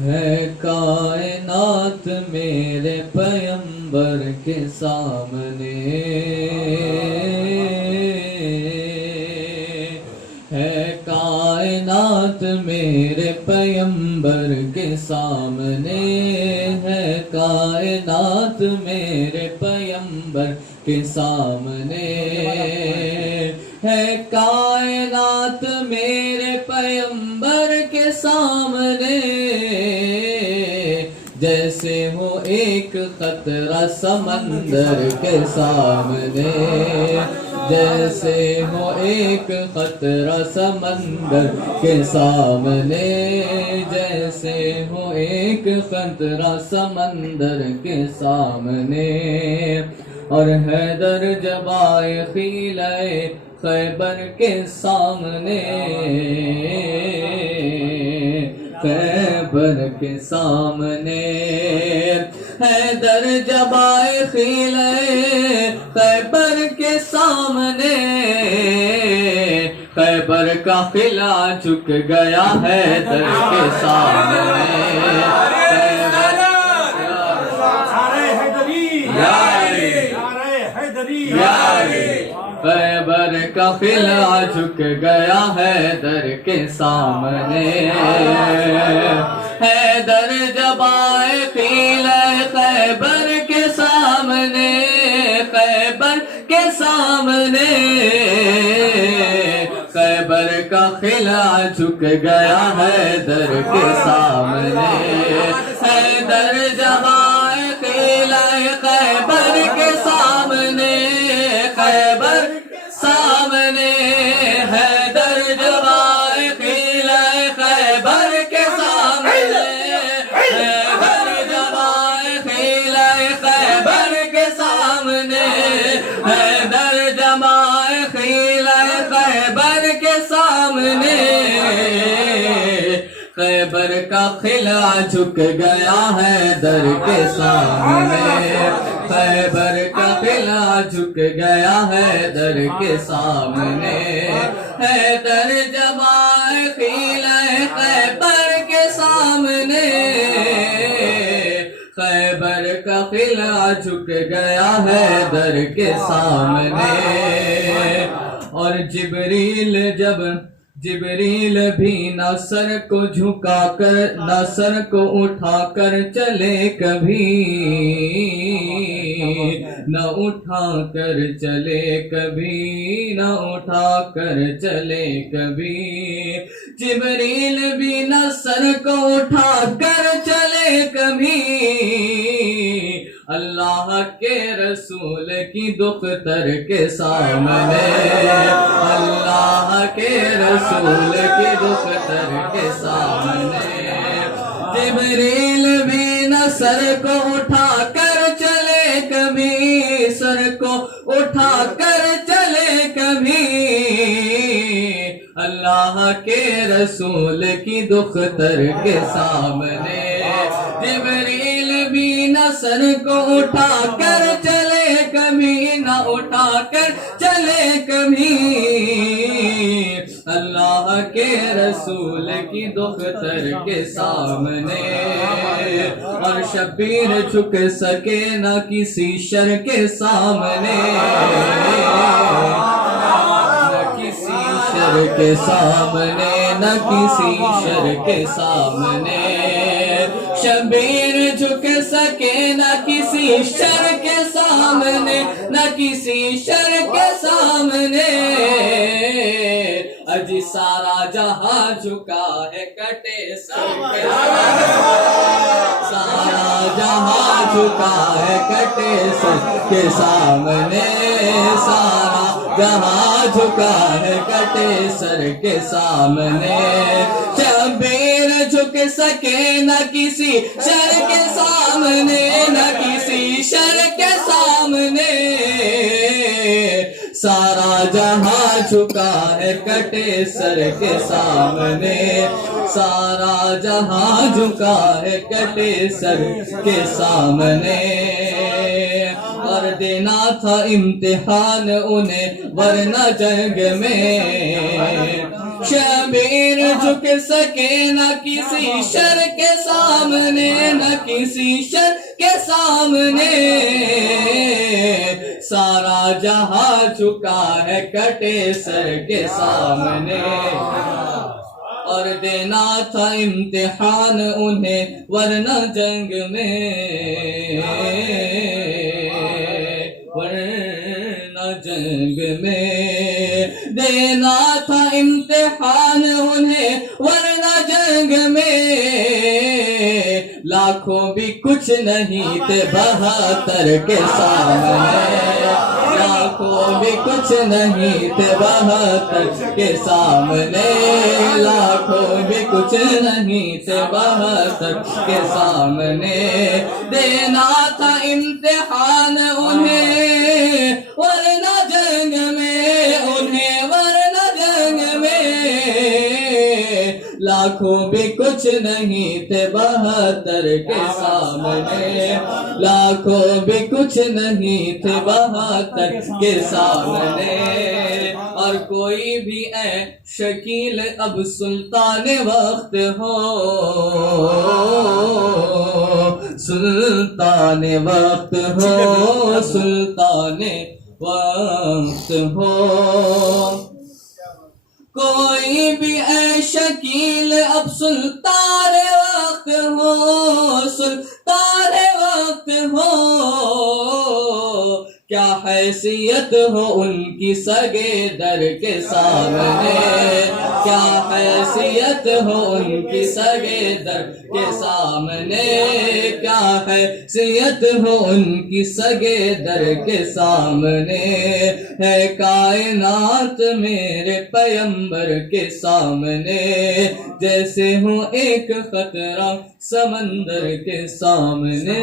ہے کائنات میرے پیمبر کے سامنے، ہے کائنات میرے پیمبر کے سامنے، ہے کائنات میرے پیمبر کے سامنے، ہے کائنات میرے پیمبر کے سامنے، جیسے ہو ایک قطرہ سمندر کے سامنے، جیسے ہو ایک قطرہ سمندر کے سامنے، جیسے ہو ایک قطرہ سمندر کے سامنے، اور حیدر جبائے قلعہ خیبر کے سامنے، خیبر کے سامنے، حیدر جبائے قلعہ خیبر کے سامنے، خیبر کا قلعہ جھک گیا حیدر کے سامنے، خیبر کا قلعہ جھک گیا حیدر کے سامنے، حیدر جبائے قلعہ خیبر کے سامنے، خیبر کے سامنے، خیبر کا قلعہ جھک گیا حیدر کے سامنے، حیدر جبائے قلعہ خیبر کے سامنے، خیبر سامنے، حیدر جبائے قلعہ خیبر کے سامنے، حیدر جبائے قلعہ خیبر کے سامنے، حیدر جبائے قلعہ خیبر کے سامنے، خیبر کا قلعہ جھک گیا حیدر کے سامنے، خیبر کا قلعہ جھک گیا حیدر کے سامنے، حیدر جبائے قلعہ خیبر کے سامنے، خیبر کا قلعہ جھک گیا حیدر کے سامنے، اور جبریل بھی نہ سر کو جھکا کر نہ سر کو اٹھا کر چلے کبھی، نہ اٹھا کر چلے کبھی، نہ اٹھا کر چلے کبھی، جبریل بھی نہ سر کو اٹھا کر چلے کبھی، اللہ کے رسول کی دختر کے سامنے، اللہ کے رسول کی دختر کے سامنے، جبریل بھی نہ سر کو اٹھا کر چلے کبھی، سر کو اٹھا کر چلے کبھی، اللہ کے رسول کی دختر کے سامنے، جبریل بھی نہ سر کو اٹھا کر چلے کبھی، نہ اٹھا کر چلے کبھی، اللہ کے رسول کی دختر کے سامنے، اور شبیر جھک سکے نہ کسی شر کے سامنے، نہ کسی شر کے سامنے، نہ کسی شر کے سامنے، شبیر جھک سکے نہ کسی شر کے سامنے، نہ کسی شر کے سامنے، اجی سارا جہاں جھکا ہے کٹے سر کے سامنے، سارا جہاں جھکا ہے کٹے سر کے سامنے، سارا جہاں جھکا ہے کٹے سر کے سامنے، شبیر جھک سکے نہ کسی شر کے سامنے، نہ کسی شر کے سامنے، سارا جہاں جھکا ہے کٹے سر کے سامنے، سارا جہاں جھکا ہے کٹے سر کے سامنے، اور دینا تھا امتحان انہیں ورنہ جنگ میں، شبیر جھک سکے نہ کسی شر کے سامنے، نہ کسی شر کے سامنے، سارا جہاں جھکا ہے کٹے سر کے سامنے، اور دینا تھا امتحان انہیں ورنہ جنگ میں، ورنہ جنگ میں دینا تھا امتحان انہیں ورنہ جنگ میں، لاکھوں بھی کچھ نہیں تھے 72 کے سامنے، لاکھوں بھی کچھ نہیں تھے 72 کے سامنے، لاکھوں بھی کچھ نہیں تھے 72 کے سامنے، دینا تھا امتحان انہیں ورنہ جنگ میں، انہیں ورنہ جنگ میں، لاکھوں بھی کچھ نہیں تھے 72 کے سامنے، لاکھوں بھی کچھ نہیں تھے 72 کے سامنے، اور کوئی بھی اے شکیل اب سلطان وقت ہو، سلطان وقت ہو، سلطان وقت ہو، کوئی بھی اے شکیل اب سلطان وقت ہو، سلطان وقت ہو، کیا حیثیت ہو ان کی سگے در کے سامنے، کیا حیثیت ہو ان کی سگے در کے سامنے، کیا حیثیت ہو ان کی سگے در کے سامنے، ہے کائنات میرے پیمبر کے سامنے، جیسے ہوں ایک خطرہ سمندر کے سامنے۔